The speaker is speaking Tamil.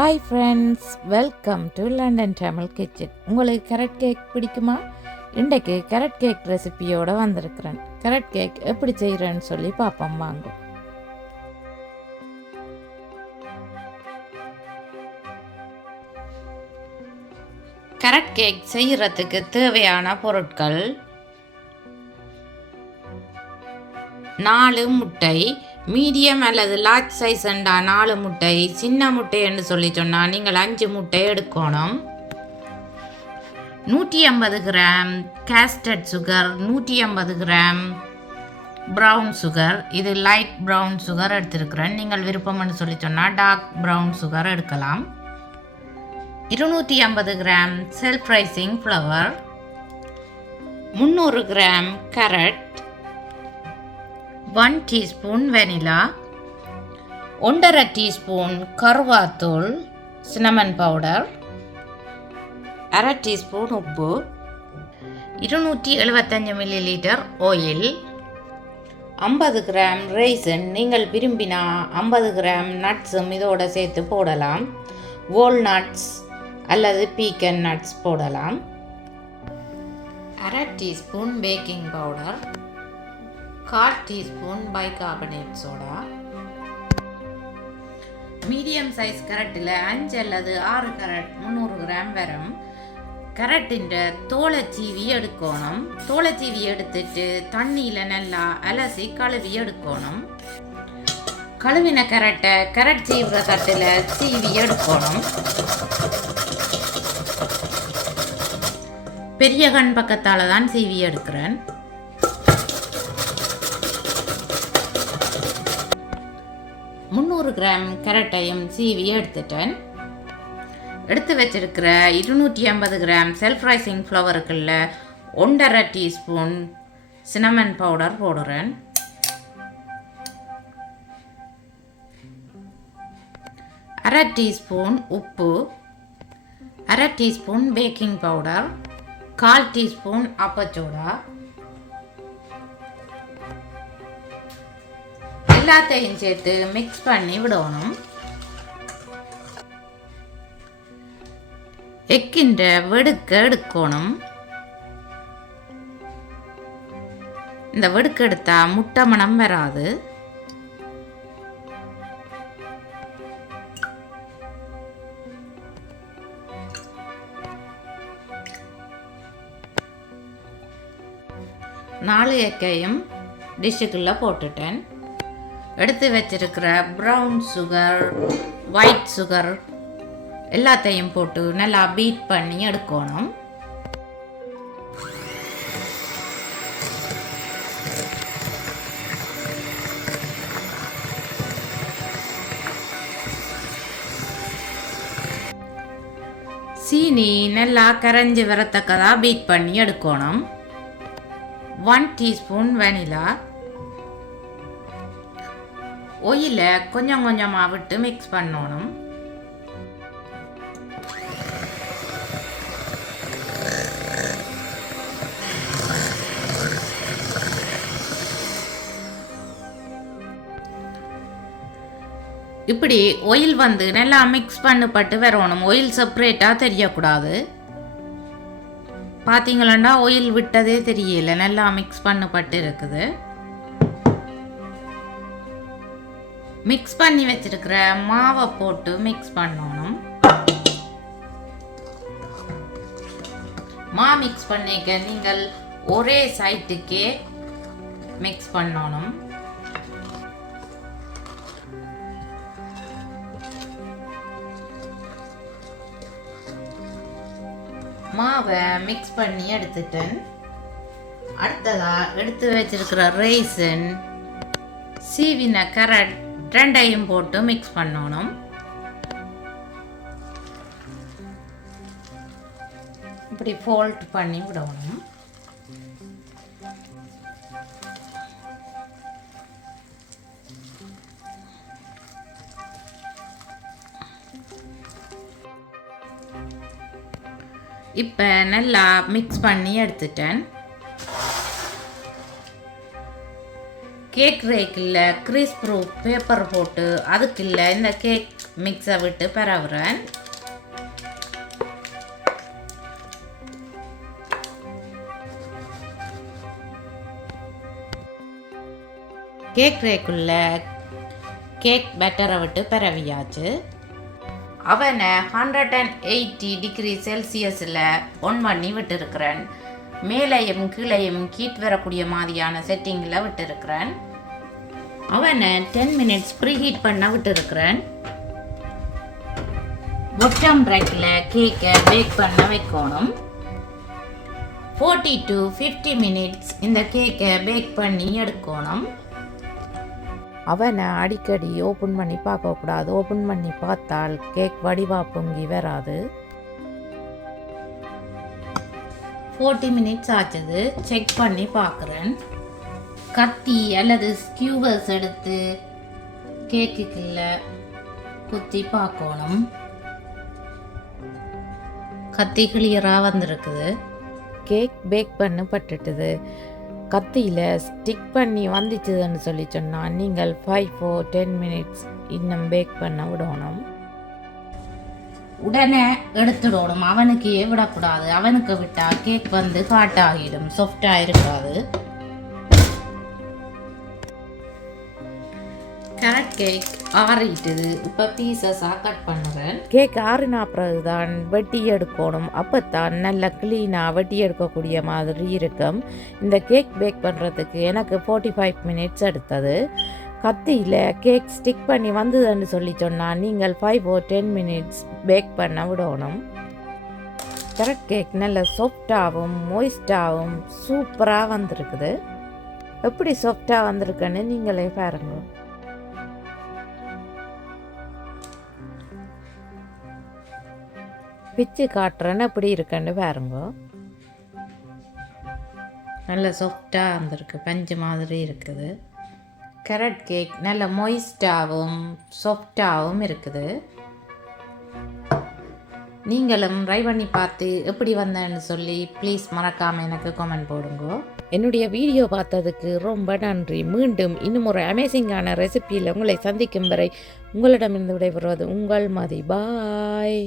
Hi friends, welcome to London Tamil kitchen. உங்களுக்கு கேரட் கேக் பிடிக்குமா? இன்றைக்கு கேரட் கேக் ரெசிபியோடு வந்திருக்கிறேன். கேரட் கேக் எப்படி செய்கிறேன்னு சொல்லி பார்ப்போம் வாங்க. கேரட் கேக் செய்கிறதுக்கு தேவையான பொருட்கள்: 4 முட்டை, மீடியம் அல்லது லார்ஜ் சைஸ் என்றா 4 முட்டை, சின்ன முட்டை என்று சொல்லி சொன்னால் நீங்கள் 5 முட்டை எடுக்கணும். 150 gram caster sugar, 150 gram brown sugar, இது லைட் ப்ரௌன் சுகர் எடுத்திருக்கிறேன். நீங்கள் விருப்பம்னு சொல்லி சொன்னால் டார்க் ப்ரௌன் சுகர் எடுக்கலாம். 250 gram self raising flour, 300 gram carrot, 1 teaspoon vanilla, 1.5 teaspoon கருவாத்தூள் சின்னமன் பவுடர், 1/2 teaspoon உப்பு, 275 ml ஆயில், 50 கிராம் ரைசன். நீங்கள் விரும்பினா 50 கிராம் நட்ஸும் இதோட சேர்த்து போடலாம். வால்நட்ஸ் அல்லது பீக்கன் நட்ஸ் போடலாம். 1/2 teaspoon baking powder, 1/4 teaspoon bicarbonate soda. Medium size கரட்டில் 5 அல்லது 6 கரட் 300 கிராம் வரும். கரட்டின் தோலை சீவி எடுக்கணும். தோலை சீவி எடுத்துட்டு தண்ணியில் நல்லா அலசி கழுவி எடுக்கணும். கழுவின கரட்டை கரட் சீவுற தட்டில் சீவி எடுக்கணும். பெரிய கண் பக்கத்தால் தான் சீவி எடுக்கிறேன். 300 கிராம் கேரட்டையும் சீவி எடுத்துட்டேன். எடுத்து வச்சிருக்கிற 250 கிராம் செல்ஃப் ரைசிங் ஃப்ளவருக்குள்ள 1.5 டீஸ்பூன் சின்னமன் பவுடர் போடுறேன். 1/2 டீஸ்பூன் உப்பு, 1/2 டீஸ்பூன் பேக்கிங் பவுடர், 1/4 டீஸ்பூன் அப்பச்சோடா. எல்லாத்தையும் சேர்த்து மிக்ஸ் பண்ணி விடணும். எக்கின்ற வெடுக்க எடுக்கணும். இந்த வெடுக்க எடுத்தா முட்டை மணம் வராது. நாலு எக்கையும் டிஷ்ஷுக்குள்ளே போட்டுட்டேன். எடுத்து வச்சிருக்கிற ப்ரௌன் சுகர், ஒயிட் சுகர் எல்லாத்தையும் போட்டு நல்லா பீட் பண்ணி எடுக்கணும். சீனி நல்லா கரைஞ்சி வரத்தக்கதாக பீட் பண்ணி எடுக்கணும். 1 டீஸ்பூன் வெனிலா. ஆயில கொஞ்சம் கொஞ்சமாக விட்டு மிக்ஸ் பண்ணணும். இப்படி ஆயில் வந்து நல்லா மிக்ஸ் பண்ணப்பட்டு வரணும். ஆயில் செப்பரேட்டாக தெரியக்கூடாது. பார்த்தீங்களா, ஆயில் விட்டதே தெரியல, நல்லா மிக்ஸ் பண்ணப்பட்டு இருக்குது. மிக்ஸ் பண்ணி வச்சிருக்கிற மாவை போட்டு மிக்ஸ் பண்ணணும். மா மிக்ஸ் பண்ணிக்க நீங்கள் ஒரே சைட்டுக்கே மிக்ஸ் பண்ணணும். மாவை மிக்ஸ் பண்ணி எடுத்துட்டேன். அடுத்ததா எடுத்து வச்சிருக்கிற ரைசன், சீவின கேரட் ரெண்டையும் போட்டு மிக்ஸ் பண்ணணும். இப்படி ஃபோல்ட் பண்ணி விடணும். இப்போ நல்லா மிக்ஸ் பண்ணி எடுத்துட்டேன். கேக் ரேக்கில் க்ரீஸ் ப்ரூஃப் பேப்பர் போட்டு அதுக்குள்ள இந்த கேக் மிக்ஸை விட்டு பரவுறேன். கேக் ரேக்குள்ள கேக் பேட்டரை விட்டு பரவியாச்சு. அவனை 180 டிகிரி செல்சியஸில் ஒன் பண்ணி விட்டுருக்கிறேன். மேலையும் கீழையும் ஹீட் வரக்கூடிய மாதிரியான செட்டிங்கில் விட்டுருக்கிறேன். அவனை 10 மினிட்ஸ் ப்ரீ ஹீட் பண்ண விட்டுருக்கிறேன். பாட்டம் ரேக்கில் கேக்கை பேக் பண்ண வைக்கணும். 40 to 50 மினிட்ஸ் இந்த கேக்கை பேக் பண்ணி எடுக்கணும். அவனை அடிக்கடி ஓப்பன் பண்ணி பார்க்கக்கூடாது. ஓப்பன் பண்ணி பார்த்தால் கேக் வடிவா பொங்கி வராது. 40 மினிட்ஸ் ஆச்சுது. செக் பண்ணி பார்க்குறேன். கத்தி அல்லது ஸ்கியூவர்ஸ் எடுத்து கேக்குக்குள்ள குத்தி பார்க்கணும். கத்தி கிளியராக வந்திருக்குது. கேக் பேக் பண்ணப்பட்டுட்டுது. கத்தியில் ஸ்டிக் பண்ணி வந்துச்சுதுன்னு சொல்லி சொன்னால் நீங்கள் 5 or 10 மினிட்ஸ் இன்னும் பேக் பண்ண விடணும். உடனே எடுத்துடணும். அவனுக்கு விடக்கூடாது. அவனுக்கு விட்டால் கேக் வந்து ஹாட் ஆகிடும், சாஃப்டாக இருக்காது. கேரட் கேக் ஆறிட்டுது. இப்போ பீசஸாக கட் பண்ணுறேன். கேக் ஆறினா பிறகு தான் வெட்டி எடுக்கணும். அப்போ தான் நல்லா க்ளீனாக வெட்டி எடுக்கக்கூடிய மாதிரி இருக்கும். இந்த கேக் பேக் பண்ணுறதுக்கு எனக்கு 45 மினிட்ஸ் எடுத்தது. கத்தியில் கேக் ஸ்டிக் பண்ணி வந்ததுன்னு சொல்லி சொன்னால் நீங்கள் 5 or 10 மினிட்ஸ் பேக் பண்ண விடணும். கேரட் கேக் நல்ல சாஃப்டாகவும் மொய்ஸ்டாகவும் சூப்பராக வந்திருக்குது. எப்படி சாஃப்டாக வந்திருக்குன்னு நீங்களே பாருங்க. பிச்சு காட்டுறேன்னு எப்படி இருக்குன்னு பாருங்க. நல்ல சாஃப்டாக வந்திருக்கு, பஞ்சு மாதிரி இருக்குது. கேரட் கேக் நல்ல மொய்ஸ்டாகவும் சாஃப்டாகவும் இருக்குது. நீங்களும் ட்ரை பண்ணி பார்த்து எப்படி வந்தேன்னு சொல்லி ப்ளீஸ் மறக்காமல் எனக்கு கமெண்ட் போடுங்க. என்னுடைய வீடியோ பார்த்ததுக்கு ரொம்ப நன்றி. மீண்டும் இன்னும் ஒரு அமேசிங்கான ரெசிபியில் உங்களை சந்திக்கும் வரை உங்களிடமிருந்து விடைபெறுவது உங்கள் மதி. பாய்.